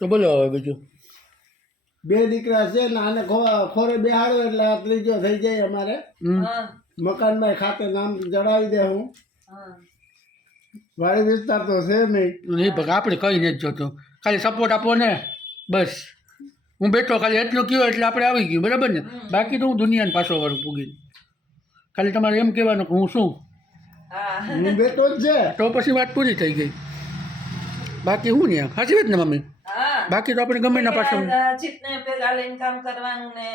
તો બોલો હવે બીજું. બે દીકરા છે ને આને ખોરે બેહાડો એટલે આ ત્રીજો થઈ જાય અમારે. મકાનમાં ખાતે નામ જણાવી દે. હું વાડી વિસ્તાર તો છે નહીં ભગ આપણે કઈ નથી જોતો, ખાલી સપોર્ટ આપો ને બસ. હું બેઠો ખાલી એટલું કહ્યું એટલે આપણે આવી ગયું, બરાબર ને. બાકી તો હું દુનિયાને પાછો વાળું પૂગીને, ખાલી તમારે એમ કહેવાનું કે હું શું હું બેઠો જ છે. તો પછી વાત પૂરી થઈ ગઈ. બાકી હું ને સાચી વાત ને મમ્મી. બાકી તો આપણે ગમે ના પાછળ જીતને પેલા લઈને કામ કરવાનું ને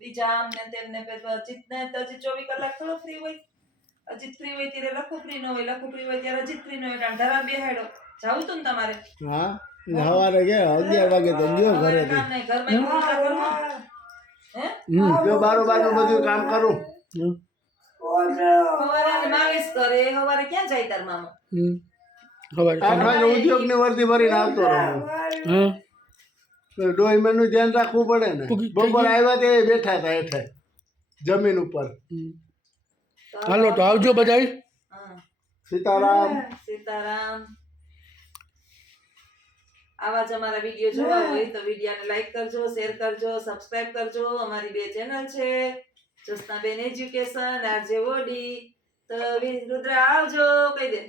બીજા આમ ને તેમને જીતને તો હજી 24 કલાક થોડો ફ્રી હોય. અજીત ફ્રી હોય ત્યારે લખો ફ્રી ન હોય, લખો ફ્રી હોય ત્યારે અજીત ફ્રી ન હોય. ધરા બેહાડો જાવું તું ને તમારે. હા સવારે ગયા 11 વાગે તો ગયો ઘરે કામ નહીં ઘરમાં જો બારું બધું કામ કરું. સવારે માલિશ કરે. સવારે ક્યાં જાય તાર મામા? ઉદ્યોગ ની વર્દી ભરીને આવતો રહું. ડોઈ મેનું ધ્યાન રાખવું પડે ને. બપોર આવ્યા તે બેઠા હતા હેઠે જમીન ઉપર. હાલો તો આવજો બધા. સીતારામ. સીતારામ. આવા જ અમારા વિડીયો જોવા હોય તો વિડીયોને લાઈક કરજો, શેર કરજો, સબસ્ક્રાઇબ કરજો. અમારી 2 ચેનલ છે, જ્યોત્સનાબેન એજ્યુકેશન, આરજે વોડી. તો રુદ્રા આવજો કહી દે.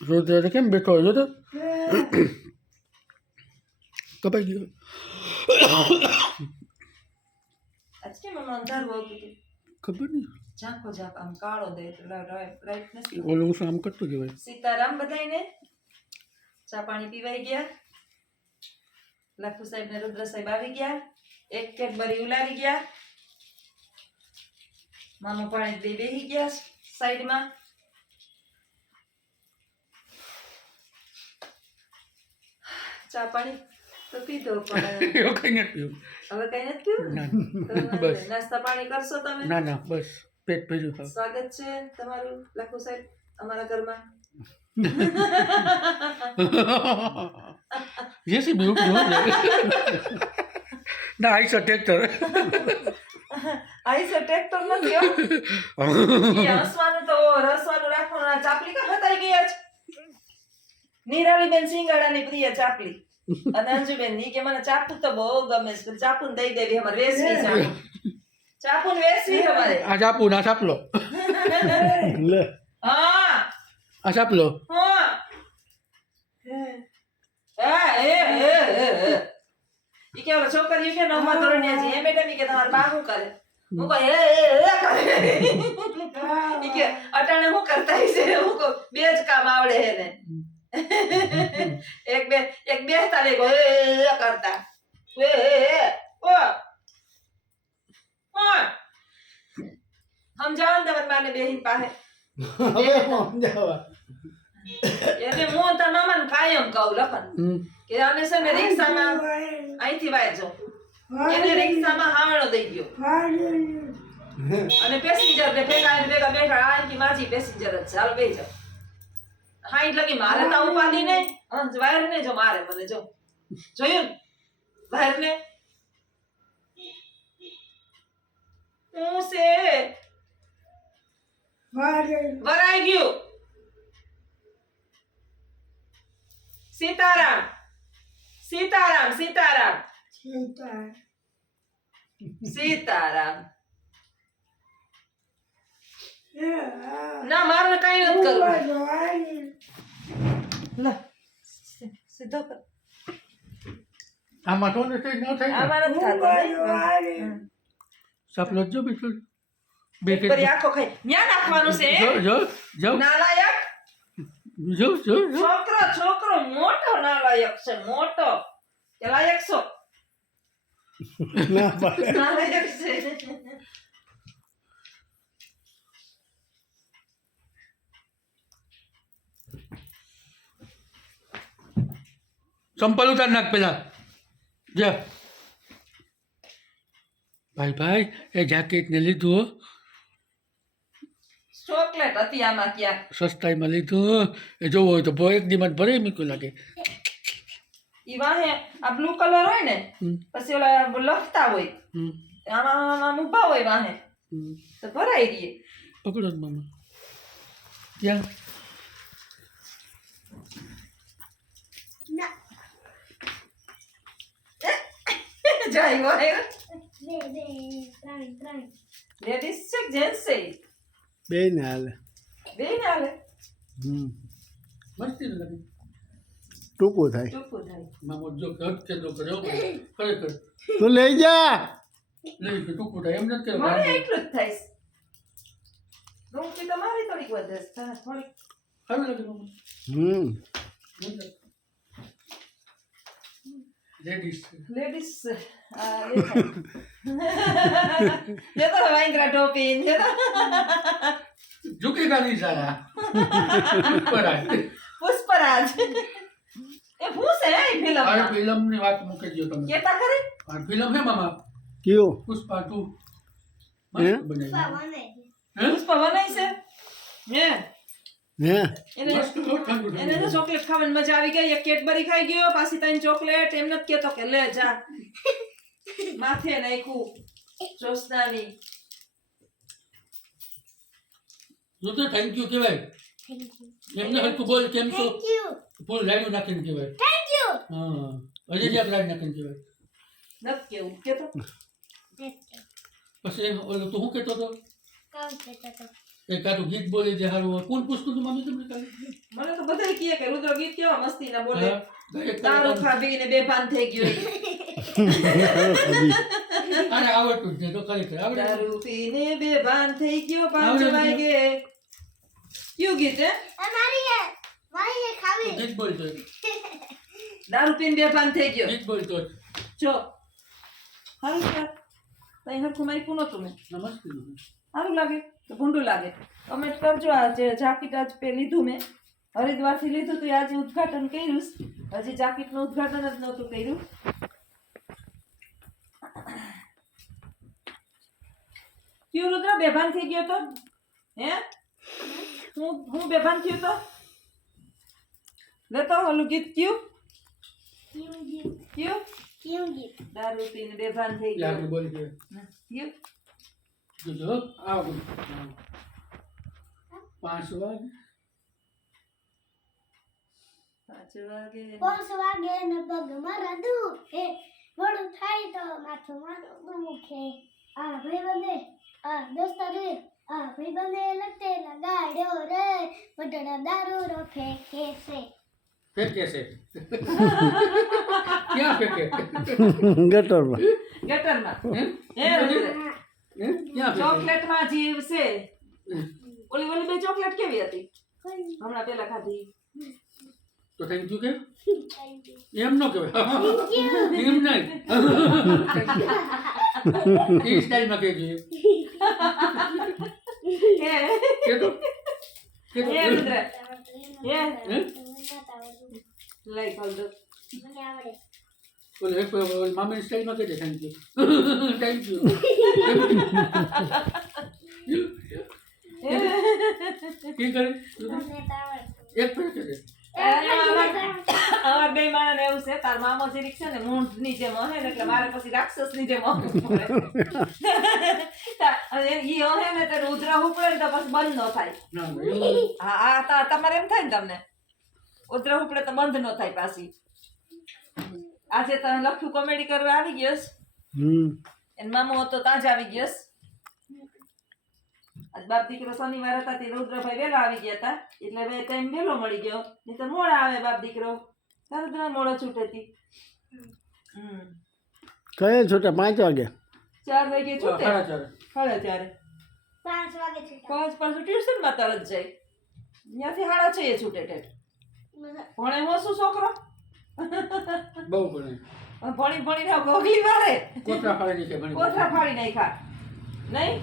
રુદ્ર કેમ બેઠો હોય તો કપાઈ ગયો. આજ કેમ હમણાં અંધારું આવતું હતું? ખબર નહીં. ઝાંખો ઝાંખ આમ કાળો દે એટલે લાઈટ નથી. ઓલું શું આમ કરતું કહેવાય. સીતારામ બધાયને. ચા પાણી પીવાઈ ગયા. લખુ સાહેબ ને રુદ્ર સાહેબ આવી ગયા. એક કેડબરી ઉલારી ગયા. મામો પાણી બે બેહી ગયા સાઈડમાં. ચા પાણી તો પીધો પણ એવું કઈ નથી પીવું. હવે કઈ નથી પીવું. બસ. નાસ્તા પાણી કરશો તમે? ના ના બસ પેટ ભર્યું. સ્વાગત છે તમારું લખુ સાહેબ અમારા ઘરમાં. જેસીબી ઉપયોગ ના આઈસો ટ્રેક્ટર. આઈ છે ટ્રેક્ટર નથી હો. હસવાનું તો રસવાનું રાખવાનું. ચાપલી કા હતાઈ ગયા છે. નિરાલીબેન સિંગાડાની પ્રિય ચાપલી અને અંજુબેન ની કે મને ચાપુ તો બહુ ગમે છે. ચાપુ દઈ દેવી અમારે વેસવી છે. ચાપુ વેસવી અમારે. આ ચાપુ ના ચાપલો. હા આ ચાપલો. હા ઈ કે ઓલા છોકરીઓ કે નવમા ધોરણની છે એ મેડમ ઈ કે તમાર બા શું કરે? હું કહું કરે. ઈ કે અટાણે હું કરતા હશે? હું કહું બે જ કામ આવડે હે ને. એક બેસતા ને કરતા સમજાવો ને તમારી માને બેહીન પાસે. એટલે હું તાર મામાને કાયમ કહું લખન કે અમે છે ને રિક્ષામાં અહીંથી વાંચો એને રિક્ષામાં હાવણો દઈ ગયો અને પેસેન્જર ને ભેગા બેઠા આંકી માજી પેસેન્જર જ ચાલ બે જાવ. હા એટલે કે મારે તો ઉપાધિ નહીં. વાયર ને જો મારે મને જો જોયું વાયર ને હું છે વરાઈ ગયું. સીતારામ સીતારામ સીતારામ સીતારામ. ના મારે કઈ નથી કરવું. સીધો કર. આમાં તો નથી ન થાય. આમાં નથી થતું. ચાપલો જો બીજું બે કે બરી આખો ખાઈ ન્યા નાખવાનું છે. જો જો જો નાલાયક જો જો છોકરો મોટો નાલાયક છે. મોટો કે લાયક છો? નાલાયક છે. ચંપલ ઉતાર નાખ પેલા. જા ભાઈ એ જેકેટ ને લીધું. ચોકલેટ હતી આમાં ક્યાંક. સસ્તાઈમાં લીધું. એ જોવો હોય તો એક દીમાં ભરે મૂક્યું લાગે. ઈ વાહે આ બ્લુ કલર હોય ને પછી ઓલા લખતા હોય આમાં ઊભા હોય વાહે તો ભરાઈ ગઈ. પકડો ને મામા. ક્યાં જાય હોય લેડીઝ છે જેન્ટ્સ છે બે ને હાલે બે ને હાલે મસ્તી ને લાગે ટૂંકું થાય ચોખ્ખું થાય મામો જો હદ કે જો કર્યો ખરેખર તું લઈ જા નહીં કે ટૂંકું થાય એમ નથી મને કહેવાય એટલું જ થાય ડુંગળી તો મારી થોડીક વધે છે થોડીક સારું લાગે મામો લેડીઝ લેડીઝ ये तो वाइंद्रा टोपी ये तो ઝુકેગા નહીં સારા ઉપર આવે पुष्पराज ये भूस है ये फिल्म અરે ફિલ્મની વાત મૂકી દો તમે ये ता करे આ ફિલ્મ હે મામા કયો પુષ્પા 2 હે? મસ્ત બનાવી હે पुष्पा बनाई से ये હે એને મસ્ત બહુ ઠંડુ એને તો ચોકલેટ ખાવાની મજા આવી ગઈ એક કેડબરી ખાઈ ગયો પાછી તઈને ચોકલેટ એમ નથી કેતો કે લે જા માથે નાખ્યું જોસ્નાની જો તો થેન્ક યુ કહેવાય એમને હલકું બોલ કેમ છો ફૂલ લાડુ નાખીને કહેવાય હા હજી જ્યાં લાડુ નાખીને કહેવાય નથી કેવું કેતો પછી ઓલો તું શું કહેતો હતો એ કાતું ગીત બોલે જે સારું હોય કોણ પૂછતું હતું મમ્મી તમને કાલે મને તો બધાય કહે કે રુદ્ર ગીત કેવા મસ્તી ના બોલે હા, ગાયક દારૂ કલાકાર. ખાબીને બેભાન થઈ ગયો આને આવડતું જ છે તો ખરેખર આવડે દારૂ પીને બેભાન થઈ ગયો 5 આવડે છે. વાગે કયું ગીત હે ગીત બોલતો જ. દારૂ પીને બેભાન થઈ ગયો ગીત બોલતો જ. જો હારું છે તઈ હરખું માર્યું નહોતું મેં નમસ્તે સારું લાગે તો ભૂંડું લાગે કમેન્ટ કરજો આ જે જાકીટ આજ પે લીધું મેં હરિદ્વારથી લીધું તો આજે ઉદ્ઘાટન કર્યું હજી જાકીટનું ઉદ્ઘાટન જ નહોતું કર્યું ક્યું રુદ્ર બેભાન થઈ ગયો તો હે હું બેભાન થયો તો લેતો ઓલું ગીત કયું દારૂ પીને બેભાન થઈ ગયો યાદ બોલ કે કયું જો આવો 5 વાગે 5 વાગે પોસ વાગે ને પગ મારા દુખે વડું થાય તો માથું મારું દુખે આ ભાઈ દોસ્તો રે આ ભાઈ બંને લટે લગાડ્યો રે વડડા દારૂ રો ફેંકે છે ફેંકે છે ક્યાં ફેંકે ગટરમાં ગટરમાં હે? હે રુદ્ર હે? ક્યાં ફેંકે ચોકલેટમાં જીવ છે ઓલી ઓલી બે ચોકલેટ કેવી હતી હમણાં પેલા ખાધી તો થેન્ક યુ કે એમ ન કહેવાય એમ નહીં એ સ્ટાઇલમાં કહેજો હે કે તો હે રુદ્ર હે હે? લઈ કોલ દો મને આવડે ઓલે મામી સ્ટાઇલમાં કહેજે થેન્ક યુ થેન્ક યુ કી કરે મને તો આવડે એક ફેર કરે અમાર બે માણસ એવું છે તાર મામો જરીક છે ને મૂંઢ ની જેમ હે ને એટલે મારે પછી રાક્ષસ ની જેમ હે ઈ હે ને તે રુદ્ર ઉપડે ને તો પછી બંધ ન થાય ના એવું હા આ તમારે એમ થાય ને તમને ઉદ્ર ઉપડે તો બંધ ન થાય પાછી આજે તમે લખ્યું કોમેડી કરવા આવી ગયો એન મામો હતો ત્યાં જ આવી ગયો આજ બાપ દીકરો શનિવાર હતા તે રુદ્રભાઈ વહેલા આવી ગયા હતા એટલે હવે ટાઈમ વહેલો મળી ગયો નહીં તો મોડા આવે બાપ દીકરો રુદ્ર મોડો છૂટેતી કયે છૂટે 5 વાગે 4 વાગે છૂટે સાડા ચાર 4:30 5 વાગે છૂટા પાંચ પાછું ટ્યુશન માં તરત જાય ત્યાંથી 6:30 છૂટે ટેટ ભણે હું શું છોકરો બહુ ભણે ભણી ભણીને ગોગલી મારે કોતરા ફાડી નીચે ભણી કોથળા ફાડી નાખ્યા નહીં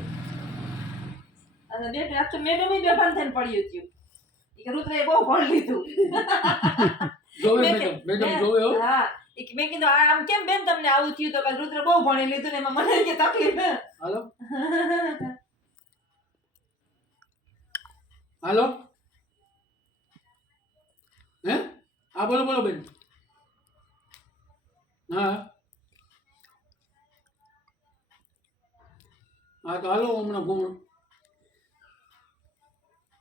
અને બેટ આ તો મેડમ બેભાન થઈને પડ્યું હતું ઈ કે રુદ્રએ બહુ ભણી લીધું જોવે મેં મેડમ કે- મેડમ જોવે હો હા ઈ કે મેં કીધું આ આમ કેમ બેન તમને આવું થયું તો કે રુદ્ર બહુ ભણી લીધું ને એમાં મને કે તકલીફ હે હાલો હાલો હે હા બોલો બોલો બેન હા હા તો હાલો હમણાં ઘૂમણ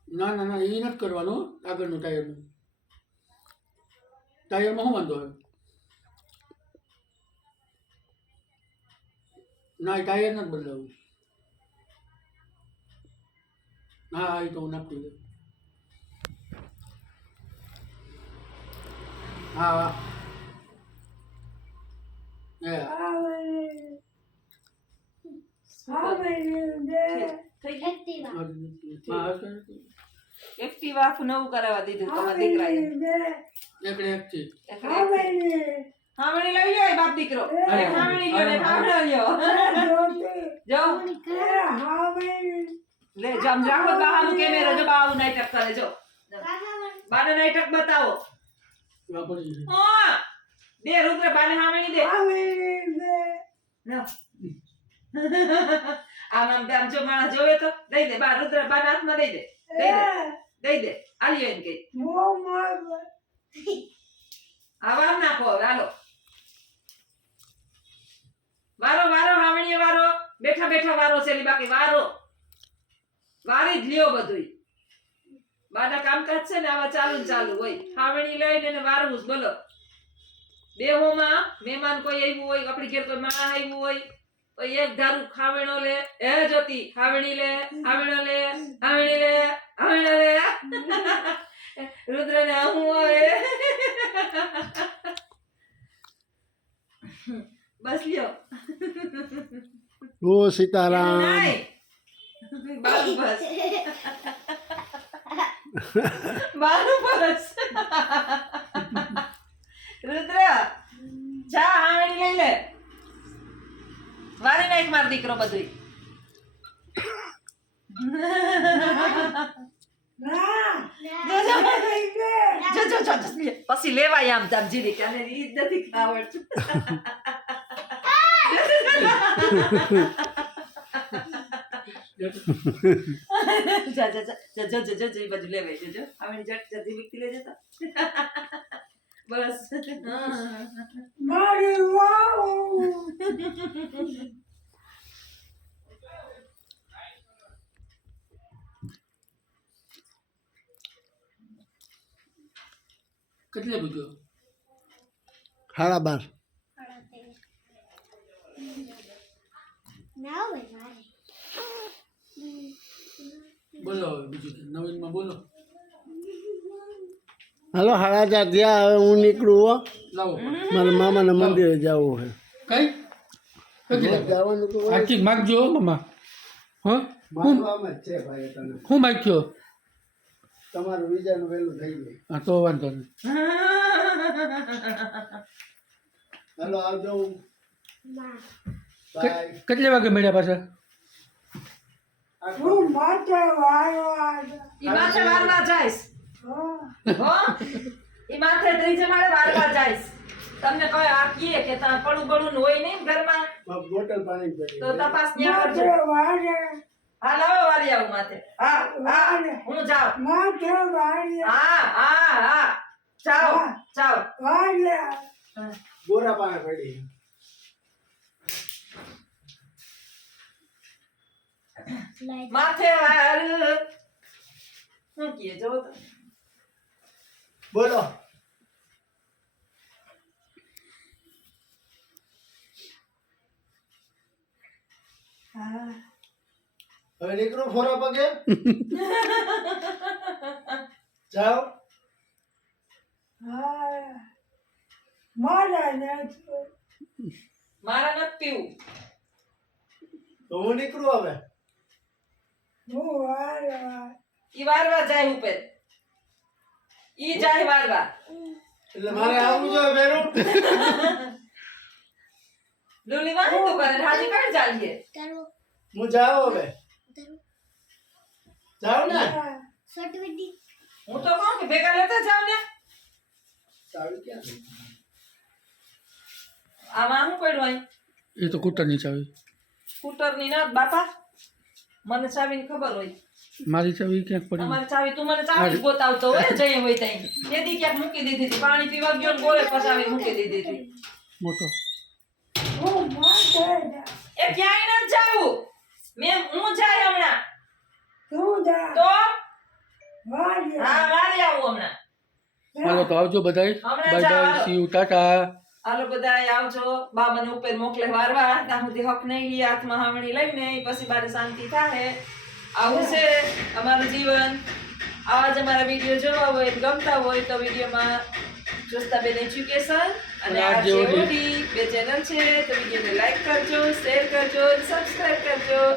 ના ના ના એ નથી કરવાનું હો, આગળનું ટાયરનું ટાયરમાં શું વાંધો હોય ના એ ટાયર નથી બદલાવું. હા એ તો હું નાખી દઉં. હા હા એ થઈ ગઈ એક્ટિવા હા એક્ટિવા આખું નવું કરાવવા દીધું તમારા દીકરાએ એકડે એક છે. હામણી લઈ લ્યો એ બાપ દીકરો અરે હામણી લ્યો ને હામણા લ્યો જો લે જમ રાખો બાહાનું કેમેરો જો બાહુ નાટક કરે જો બાને નાટક બતાવો વાપરી છે. હા દે રુદ્ર બાને હામણી દે લો આમ જો માણસ જોવે તો દઈ દે બા રુદ્ર બાના હાથમાં દઈ દે દઈ દે આલ્યો એમ કે આવા નાખો હવે હાલો વારો વારો હામણીએ વારો બેઠા બેઠા વારો છે બાકી વારો વારી જ લ્યો બધુંય બાના કામકાજ છે ને આવા ચાલુ ને ચાલુ હોય હામણી લઈને એને વારવું જ બોલો દેહોમાં મહેમાન કોઈ આવ્યું હોય આપણી ઘેર કોઈ માણસ આવ્યું હોય તો એક ધારું ખાવણો લે એ જોતી ખાવણી લે ખાવણો લે ખાવણી લે ખાવણો લે રુદ્રને આવું હોય બસ લ્યો ઓ સીતારામ નહીં બારું બસ બારું બસ રુદ્ર જા આણી લઈ લે વારી નાખ માર દીકરો બધું પછી લેવાય આમ તામ જીરી કે આને ઈ જ નથી આવડતું જા જા જા જા જા જા જા બાજુ લેવાય જજો આમણી જટ જલ્દી વિકતી લે જતા બસ મારી વાવ કેટલે પૂછ્યો 12:30 ના હોય મારે બોલો હવે બીજું કંઈ નવીનમાં બોલો. હાલો 4:30 થયા હવે હું નીકળું હો લાવો મારા મામાના મંદિરે જવું કઈ છે જવાનું તો હોય. આર્થિક માગજો હો મામા. હા માનવામાં જ છે ભાઈ તને હું માગ્યો? તમારું વિઝાનું વહેલું થઈ ગયું હા તો વાંધો નહીં. હાલો આવજો ના બાય કેટલે વાગે મળ્યા પાછા? ઈ માથે વારવા જાઈશ હો ઈ માથે ત્રીજે માળે વારવા જાઈશ તમને કહે આ કીએ કે તા પડું બળું હોય નહીં ઘરમાં બોટલ પાણી પડી તો તપાસ ન્યા કરજો હા લાવો વારી આવું માથે હા હા હું જાઉં હા હા હા ચાલો ચાલો ગોરા પાણી પડી લાઈ માથે વાર હું કીએ જો તો બોલો હવે નીકળું ફોરા પગે જાઓ મારા નથી પીવું તો હું નીકળું હવે ઈ વારવા જાય ઉપર ઈ જાય વારવા એટલે મારે આવવું જોઈએ બેરું લુલી માં શું કરે હાજી કઈ ચાલીએ કરો હું જાઉં હવે કરો જાઉં ને સટવીડી હું તો કહું કે ભેગા લેતા જાવ ને ચાવી ક્યાં છે? આમાં શું પડ્યું અહીં એ તો કૂટરની ચાવી. સ્કૂટર ની ના બાપા મને ચાવીની ખબર હોય મારી ચાવી ક્યાંક પડી. અમારી ચાવી તું મને ચાવી જ ગોતાવતો હોય જઈએ હોય ત્યાં તેથી ક્યાંક મૂકી દીધી હતી પાણી પીવા ગયો ને ગોળે પચાવી મૂકી દીધી હતી મોટો એ ક્યાંય નથી જાવું હું જાય હમણાં તો હા મારી આવું હમણાં હાલો તો આવજો બધાય. હમણાં બાય બાય. જાઓ. See you tata. હાલો બધા આવજો. બા મને ઉપર મોકલે વારવા, ત્યાં સુધી હક નહીં લી હાથમાં હાવણી લઈને, પછી મારે શાંતિ થાય. આવું છે અમારું જીવન. આવા જ અમારા વિડીયો જોવા હોય, ગમતા હોય તો વિડીયોમાં જોસ્તાબેન એજ્યુકેશન અને RJ OD બે ચેનલ છે, તો વિડીયોને લાઈક કરજો, શેર કરજો, સબસ્ક્રાઇબ કરજો.